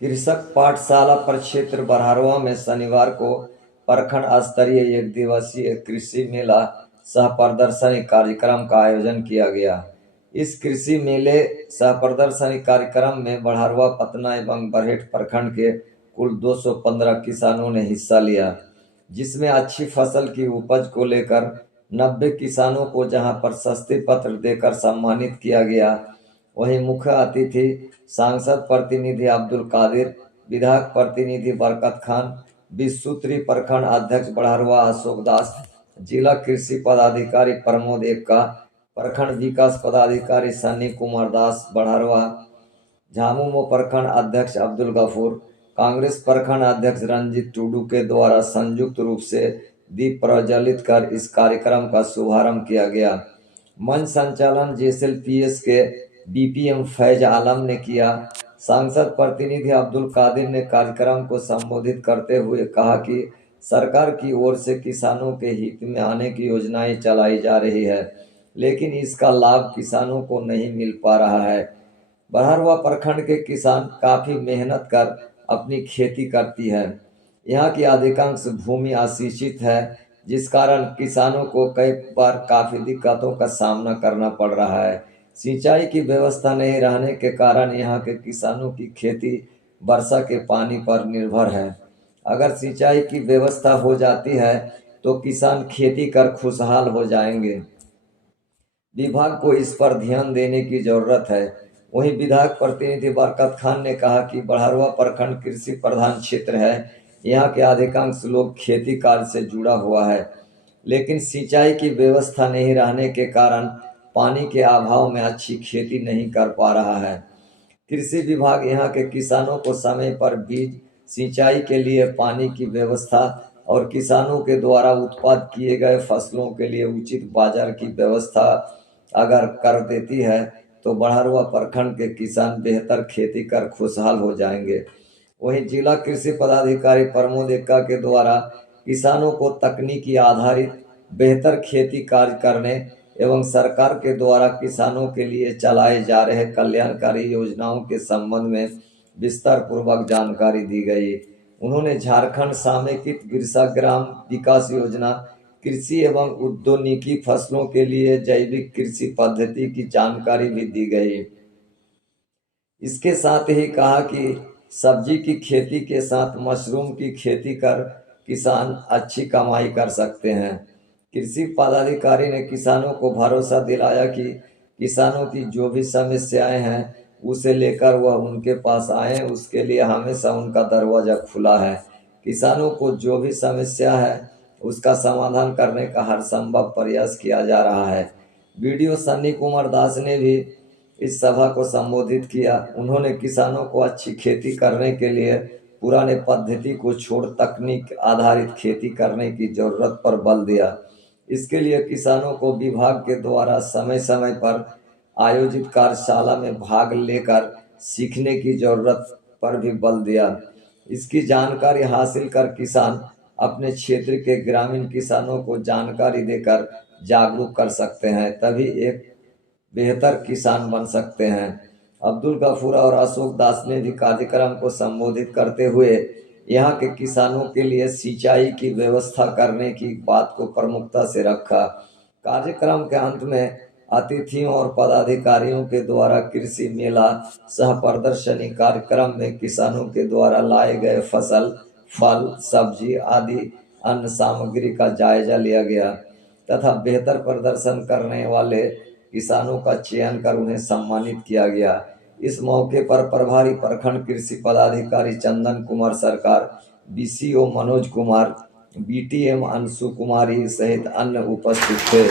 कृषक पाठशाला प्रक्षेत्र बरहरवा में शनिवार को प्रखंड स्तरीय एक दिवसीय कृषि मेला सह प्रदर्शनी कार्यक्रम का आयोजन किया गया। इस कृषि मेले सह प्रदर्शनी कार्यक्रम में बरहरवा, पतना एवं बरहेट प्रखंड के कुल 215 किसानों ने हिस्सा लिया, जिसमें अच्छी फसल की उपज को लेकर 90 किसानों को जहां प्रशस्ति पत्र देकर सम्मानित किया गया, वहीं मुख्य अतिथि सांसद प्रतिनिधि अब्दुल कादिर, विधायक प्रतिनिधि बरकत खान, 20 सूत्री प्रखंड अध्यक्ष बरहरवा अशोक दास, जिला कृषि पदाधिकारी प्रमोद एक्का, प्रखंड विकास पदाधिकारी सन्नी कुमार दास बरहरवा, झामुमो प्रखंड अध्यक्ष अब्दुल गफूर, कांग्रेस प्रखंड अध्यक्ष रंजीत टुडू के द्वारा संयुक्त रूप से दीप प्रज्वलित कर इस कार्यक्रम का शुभारंभ किया गया। मंच संचालन जेएसएलपीएस के बीपीएम फैज आलम ने किया। सांसद प्रतिनिधि अब्दुल कादिर ने कार्यक्रम को संबोधित करते हुए कहा कि सरकार की ओर से किसानों के हित में अनेक योजनाएं चलाई जा रही है, लेकिन इसका लाभ किसानों को नहीं मिल पा रहा है। बरहरवा प्रखंड के किसान काफी मेहनत कर अपनी खेती करती है। यहाँ की अधिकांश भूमि असिंचित है, जिस कारण किसानों को कई बार काफी दिक्कतों का सामना करना पड़ रहा है। सिंचाई की व्यवस्था नहीं रहने के कारण यहाँ के किसानों की खेती वर्षा के पानी पर निर्भर है। अगर सिंचाई की व्यवस्था हो जाती है तो किसान खेती कर खुशहाल हो जाएंगे। विभाग को इस पर ध्यान देने की जरूरत है। वहीं विधायक प्रतिनिधि बरकत खान ने कहा कि बरहरवा प्रखंड कृषि प्रधान क्षेत्र है। यहाँ के अधिकांश लोग खेती कार्य से जुड़ा हुआ है, लेकिन सिंचाई की व्यवस्था नहीं रहने के कारण पानी के अभाव में अच्छी खेती नहीं कर पा रहा है। कृषि विभाग यहाँ के किसानों को समय पर बीज, सिंचाई के लिए पानी की व्यवस्था और किसानों के द्वारा उत्पाद किए गए फसलों के लिए उचित बाजार की व्यवस्था अगर कर देती है तो बरहरवा प्रखंड के किसान बेहतर खेती कर खुशहाल हो जाएंगे। वहीं जिला कृषि पदाधिकारी प्रमोद एक्का के द्वारा किसानों को तकनीकी आधारित बेहतर खेती कार्य करने एवं सरकार के द्वारा किसानों के लिए चलाए जा रहे कल्याणकारी योजनाओं के संबंध में विस्तार पूर्वक जानकारी दी गई। उन्होंने झारखंड समेकित बिरसा ग्राम विकास योजना, कृषि एवं उद्यानिकी फसलों के लिए जैविक कृषि पद्धति की जानकारी भी दी गई। इसके साथ ही कहा कि सब्जी की खेती के साथ मशरूम की खेती कर किसान अच्छी कमाई कर सकते हैं। कृषि पदाधिकारी ने किसानों को भरोसा दिलाया कि किसानों की जो भी समस्याएं हैं उसे लेकर वह उनके पास आए, उसके लिए हमेशा उनका दरवाजा खुला है। किसानों को जो भी समस्या है उसका समाधान करने का हर संभव प्रयास किया जा रहा है। वीडियो सन्नी कुमार दास ने भी इस सभा को संबोधित किया। उन्होंने किसानों को अच्छी खेती करने के लिए पुराने पद्धति को छोड़ तकनीक आधारित खेती करने की जरूरत पर बल दिया। इसके लिए किसानों को विभाग के द्वारा समय समय पर आयोजित कार्यशाला में भाग लेकर सीखने की जरूरत पर भी बल दिया। इसकी जानकारी हासिल कर किसान अपने क्षेत्र के ग्रामीण किसानों को जानकारी देकर जागरूक कर सकते हैं, तभी एक बेहतर किसान बन सकते हैं। अब्दुल गफूर और अशोक दास ने भी कार्यक्रम को संबोधित करते हुए यहाँ के किसानों के लिए सिंचाई की व्यवस्था करने की बात को प्रमुखता से रखा। कार्यक्रम के अंत में अतिथियों और पदाधिकारियों के द्वारा कृषि मेला सह प्रदर्शनी कार्यक्रम में किसानों के द्वारा लाए गए फसल, फल, सब्जी आदि अन्य सामग्री का जायजा लिया गया तथा बेहतर प्रदर्शन करने वाले किसानों का चयन कर उन्हें सम्मानित किया गया। इस मौके पर प्रभारी प्रखंड कृषि पदाधिकारी चंदन कुमार सरकार, बीसीओ मनोज कुमार, बीटीएम अंशु कुमारी सहित अन्य उपस्थित थे।